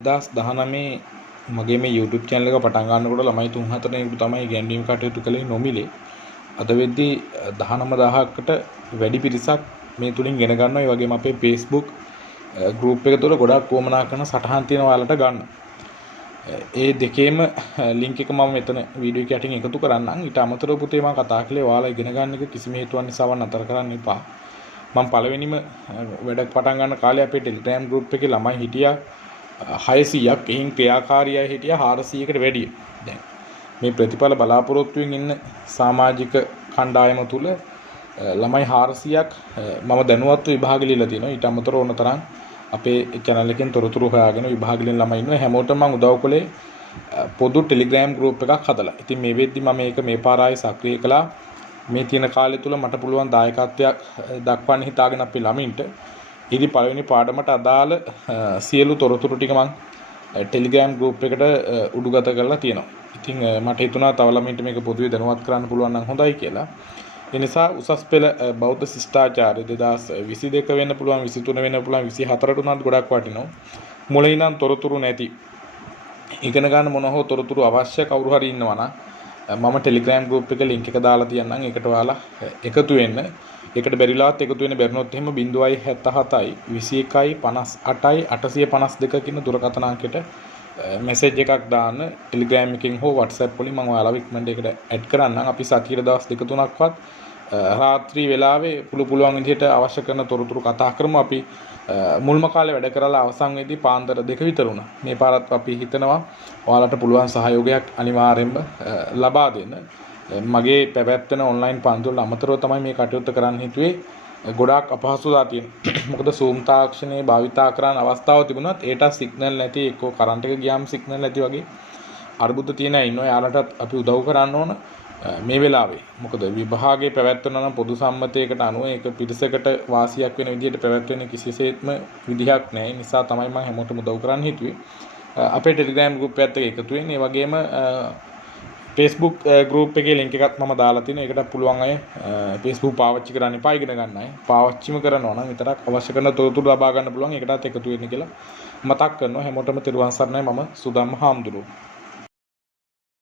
2019 මගේ මේ YouTube channel එක පටන් ගන්නකොට ළමයි 3-4 දෙනෙකුට තමයි ඉගැන්වීම් කටයුතු කළේ නොමිලේ. අද වෙද්දී 19000කට වැඩි පිරිසක් මේ තුලින් ඉගෙන ගන්නවා. ඒ වගේම අපේ Facebook group එක තුල ගොඩාක් වමනා කරන සටහන් තියෙනවා ඔයාලට ගන්න. ඒ දෙකේම link එක මම මෙතන වීඩියෝ එක යටින් එකතු කරන්නම්. ඊට අමතරව පුතේ මම කතා කළේ ඔයාලා ඉගෙන ගන්න එක කිසිම හේතුවක් නිසාව නතර කරන්න එපා. මම පළවෙනිම වැඩ පටන් ගන්න කාලේ අපේ Telegram group එකේ ළමයි හිටියා 600ක්. එයින් ක්‍රියාකාරී අය හිටියා 400කට වැඩිය. දැන් මේ ප්‍රතිඵල බලාපොරොත්තුෙන් ඉන්න සමාජික කණ්ඩායම තුල ළමයි 400ක් මම දැනුවත්ව විභාග ලියලා තියෙනවා. ඊට අමතරව ඕන තරම් අපේ channel එකෙන් තොරතුරු හොයාගෙන විභාග ලියන ළමයි ඉන්නවා. හැමෝටම මම උදව් කළේ පොදු Telegram group එකක් හදලා. ඉතින් මේ වෙද්දි මම මේක මේ පාර ආයේ සක්‍රිය කළා. මේ තියෙන කාලය තුල මට පුළුවන් දායකත්වයක් දක්වන්න හිතාගෙන අපි ළමින්ට ඉදි පළවෙනි පාඩමට අදාළ සියලු තොරතුරු ටික මම Telegram group එකට උඩුගත කරලා තියෙනවා. ඉතින් මට හිතුණා තව ළමින්ට මේක පොදුවේ දැනුවත් කරන්න පුළුවන් නම් හොඳයි කියලා. ඒ නිසා උසස් පෙළ බෞද්ධ ශිෂ්ටාචාරය 2022 වෙන්න පුළුවන් 23 වෙන්න පුළුවන් 24ට උනත් ගොඩක් වටිනවා. මුලින් ඉඳන් තොරතුරු නැති ඉගෙන ගන්න මොන හෝ තොරතුරු අවශ්‍ය කවුරු හරි ඉන්නවා නම් මම Telegram group එක link එක දාලා තියන්නම්. ඒකට ඔයාලා එකතු වෙන්න. ඒකට බැරිලාත් එකතු වෙන්න බැරිනොත් එහෙම 077යි 21යි 58යි 852 කියන දුරකථන අංකයට message එකක් දාන්න. Telegram එකකින් හෝ WhatsApp වලින් මම ඔයාලව ඉක්මනට ඒකට add කරන්නම්. අපි සතියේ දවස් දෙක තුනක්වත් රාත්‍රී වෙලාවේ පුළුවන් විදිහට අවශ්‍ය කරන තොරතුරු කතා කරමු. අපි මුල්ම කාලේ වැඩ කරලා අවසන් වෙද්දී පාන්දර 2 විතර වුණා. මේ පාරත් අපි හිතනවා ඔයාලට පුළුවන් සහයෝගයක් අනිවාර්යෙන්ම ලබා දෙන්න. මගේ පැවැත්වෙන ඔන්ලයින් පන්තිවල අමතරව තමයි මේ කටයුත්ත කරන්න හිතුවේ. ගොඩාක් අපහසුතා තියෙනවා. මොකද Zoom තාක්ෂණය භාවිතා කරන අවස්ථාව තිබුණත් ඒට සිග්නල් නැති එක්කෝ කරන්ට් එක ගියාම සිග්නල් නැති වගේ අර්බුද තියෙන අය ඉන්නවා. යාලටත් අපි උදව් කරන්න ඕන මේ වෙලාවේ. මොකද විභාගයේ පැවැත්වෙනවා නම් පොදු සම්මතයකට අනුව ඒක පිරිසකට වාසියක් වෙන විදිහට පැවැත්වෙන කිසිසේත්ම විදිහක් නැහැ. ඒ නිසා තමයි මම හැමෝටම උදව් කරන්න හිතුවේ. අපේ Telegram group එකත් එක්ක එකතු වෙන්න. ඒ වගේම Facebook group එකේ link එකක් මම දාලා තිනවා. ඒකට පුළුවන් අය Facebook පාවිච්චි කරන්න එපා ඉගෙන ගන්න අය. පාවිච්චිම කරනවා නම් විතරක් අවශ්‍ය කරන තොරතුරු ලබා ගන්න පුළුවන්. ඒකටත් එකතු වෙන්න කියලා මතක් කරනවා. හැමෝටම තෙරුවන් සරණයි. මම සුදම්ම හාමුදුරුවෝ.